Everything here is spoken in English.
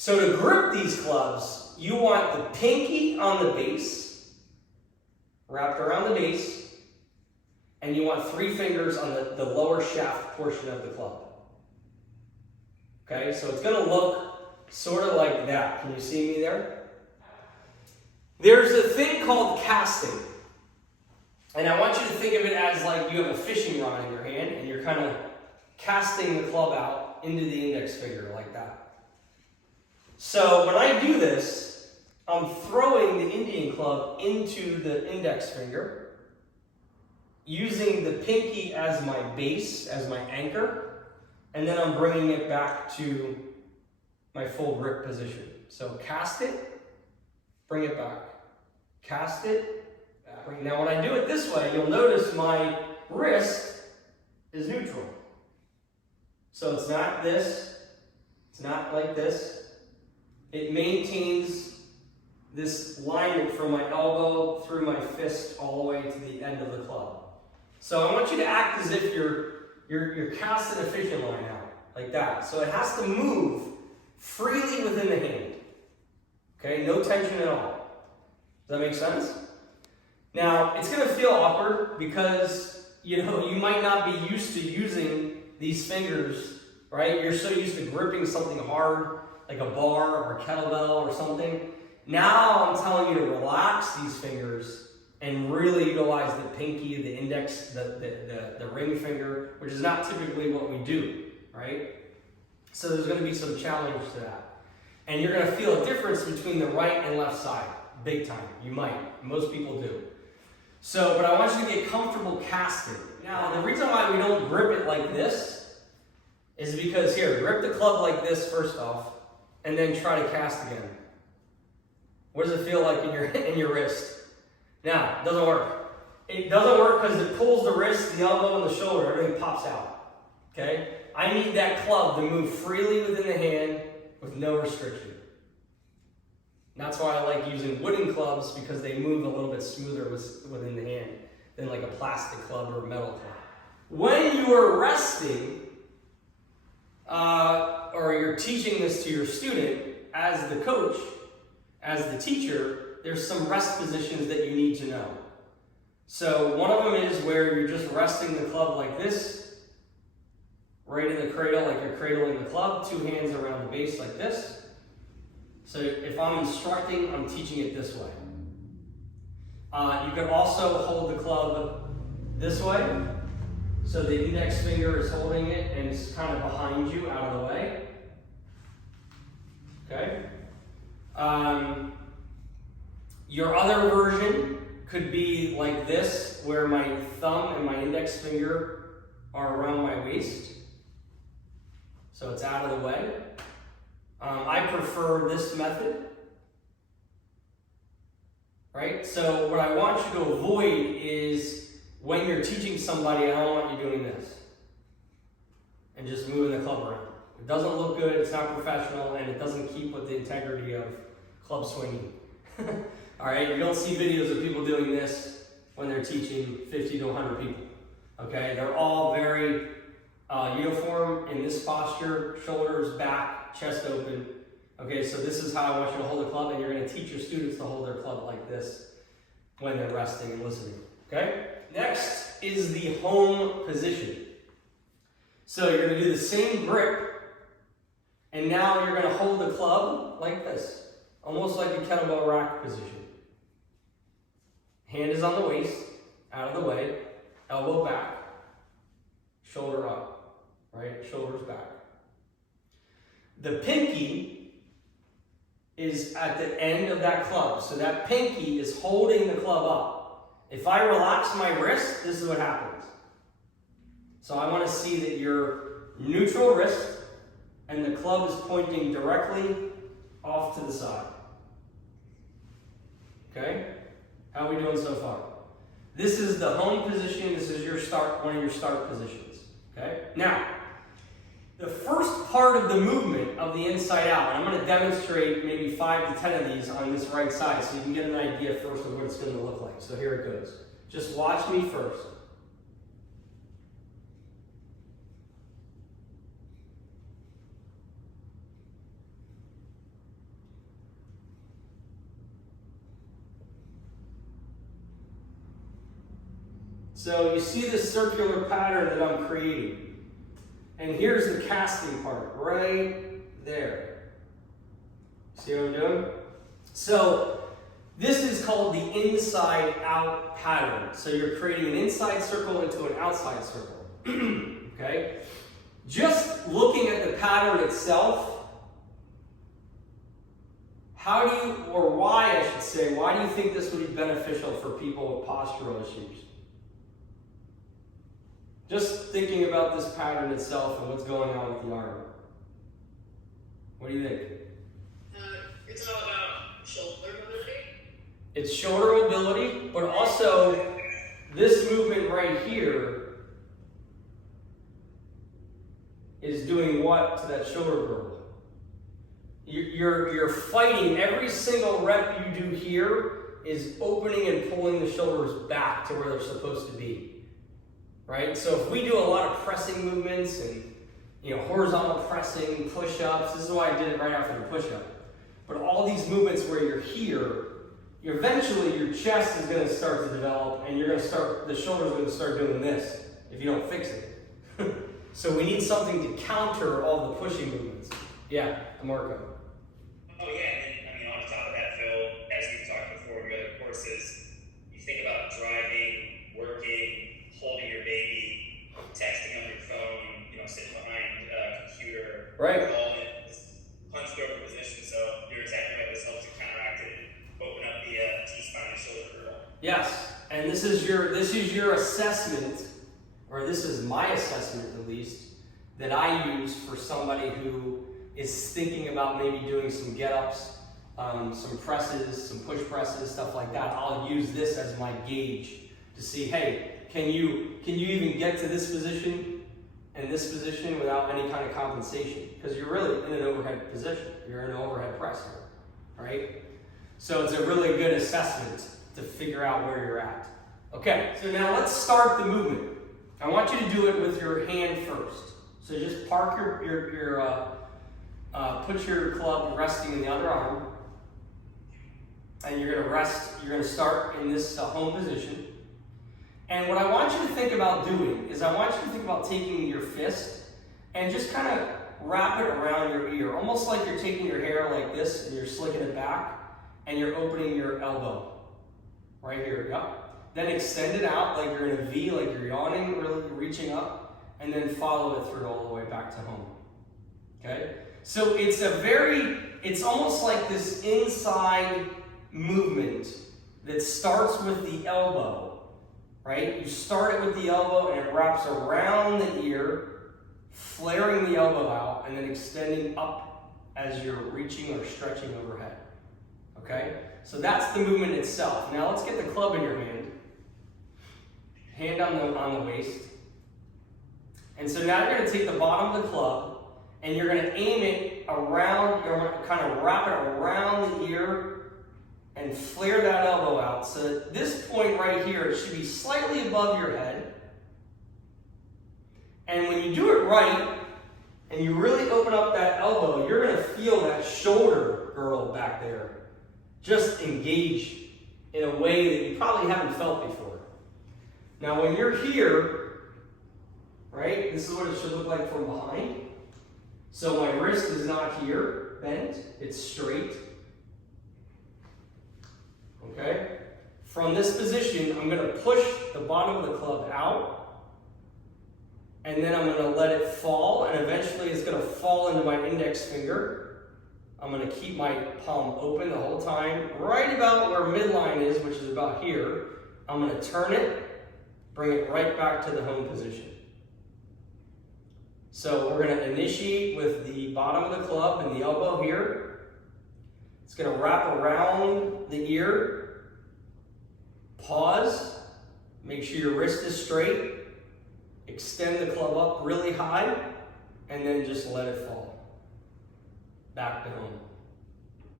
So to grip these clubs, you want the pinky on the base, wrapped around the base, and you want 3 fingers on the lower shaft portion of the club. Okay, so it's going to look sort of like that. Can you see me there? There's a thing called casting. And I want you to think of it as like you have a fishing rod in your hand and you're kind of casting the club out into the index finger like that. So when I do this, I'm throwing the Indian club into the index finger, using the pinky as my base, as my anchor, and then I'm bringing it back to my full grip position. So cast it, bring it back. Cast it, back. Now when I do it this way, you'll notice my wrist is neutral. So it's not this, it's not like this. It maintains this alignment from my elbow through my fist all the way to the end of the club. So I want you to act as if you're casting a fishing line out, like that. So it has to move freely within the hand. Okay, no tension at all. Does that make sense? Now, it's going to feel awkward because, you might not be used to using these fingers, right? You're so used to gripping something hard, like a bar or a kettlebell or something. Now I'm telling you to relax these fingers and really utilize the pinky, the index, the ring finger, which is not typically what we do, right? So there's going to be some challenge to that. And you're going to feel a difference between the right and left side, big time. You might. Most people do. So, but I want you to get comfortable casting. Now, the reason why we don't grip it like this is because here, grip the club like this first off, and then try to cast again. What does it feel like in your wrist? Now, it doesn't work. It doesn't work because it pulls the wrist, the elbow, and the shoulder. Everything pops out. Okay? I need that club to move freely within the hand with no restriction. And that's why I like using wooden clubs, because they move a little bit smoother within the hand than like a plastic club or a metal club. When you are resting, or you're teaching this to your student, as the coach, as the teacher, there's some rest positions that you need to know. So one of them is where you're just resting the club like this, right in the cradle, like you're cradling the club, 2 hands around the base like this. So if I'm instructing, I'm teaching it this way. You can also hold the club this way. So the index finger is holding it and it's kind of behind you, out of the way. Okay? Your other version could be like this, where my thumb and my index finger are around my waist. So it's out of the way. I prefer this method. Right? So what I want you to avoid is, when you're teaching somebody, I don't want you doing this and just moving the club around. It doesn't look good, it's not professional, and it doesn't keep with the integrity of club swinging. All right, you don't see videos of people doing this when they're teaching 50 to 100 people. Okay, they're all very uniform in this posture, shoulders back, chest open. Okay, so this is how I want you to hold the club, and you're going to teach your students to hold their club like this when they're resting and listening. Okay? Next is the home position. So you're going to do the same grip, and now you're going to hold the club like this, almost like a kettlebell rack position. Hand is on the waist, out of the way, elbow back, shoulder up, right? Shoulders back. The pinky is at the end of that club, so that pinky is holding the club up. If I relax my wrist, this is what happens. So I want to see that your neutral wrist and the club is pointing directly off to the side. Okay? How are we doing so far? This is the home position. This is your start, one of your start positions. Okay? Now, the first part of the movement of the inside out, and I'm going to demonstrate maybe 5 to 10 of these on this right side so you can get an idea first of what it's going to look like. So here it goes. Just watch me first. So you see this circular pattern that I'm creating. And here's the casting part, right there. See what I'm doing? So this is called the inside out pattern. So you're creating an inside circle into an outside circle. Okay? Just looking at the pattern itself, how do you, or why I should say, why do you think this would be beneficial for people with postural issues? Just thinking about this pattern itself and what's going on with the arm. What do you think? It's all about shoulder mobility. It's shoulder mobility, but also this movement right here is doing what to that shoulder girdle? You're fighting every single rep you do here is opening and pulling the shoulders back to where they're supposed to be. Right? So if we do a lot of pressing movements and horizontal pressing, push-ups, this is why I did it right after the push-up. But all these movements where you're here, eventually your chest is going to start to develop and the shoulders are going to start doing this if you don't fix it. So we need something to counter all the pushing movements. Yeah, Marco. Oh yeah, and then, on top of that, Phil, as we've talked before in other courses, you think about driving, working, holding your baby, texting on your phone, sitting behind a computer. Right. All in this hunched over position. So you're exactly right. This helps to counteract it and open up the T-spine and shoulder girdle. Yes, and this is your assessment, or this is my assessment at least, that I use for somebody who is thinking about maybe doing some get-ups, some presses, some push presses, stuff like that. I'll use this as my gauge to see, hey, can you even get to this position and this position without any kind of compensation? Because you're really in an overhead position. You're in an overhead press here, right? So it's a really good assessment to figure out where you're at. Okay, so now let's start the movement. I want you to do it with your hand first. So just park put your club resting in the other arm, and you're going to start in this home position. And what I want you to think about doing is I want you to think about taking your fist and just kind of wrap it around your ear, almost like you're taking your hair like this and you're slicking it back and you're opening your elbow right here. Yep. Then extend it out like you're in a V, like you're yawning, really reaching up, and then follow it through all the way back to home. Okay? So it's almost like this inside movement that starts with the elbow, right? You start it with the elbow and it wraps around the ear, flaring the elbow out, and then extending up as you're reaching or stretching overhead. Okay? So that's the movement itself. Now let's get the club in your hand. Hand on the waist. And so now you're going to take the bottom of the club and you're going to aim it around, you're going to kind of wrap it around the ear and flare that elbow out. So at this point right here, it should be slightly above your head. And when you do it right, and you really open up that elbow, you're going to feel that shoulder girdle back there just engage in a way that you probably haven't felt before. Now when you're here, right, this is what it should look like from behind. So my wrist is not here, bent, it's straight. Okay? From this position, I'm going to push the bottom of the club out, and then I'm going to let it fall, and eventually it's going to fall into my index finger. I'm going to keep my palm open the whole time, right about where midline is, which is about here. I'm going to turn it, bring it right back to the home position. So we're going to initiate with the bottom of the club and the elbow here. It's going to wrap around the ear. Pause. Make sure your wrist is straight. Extend the club up really high, and then just let it fall. Back to home.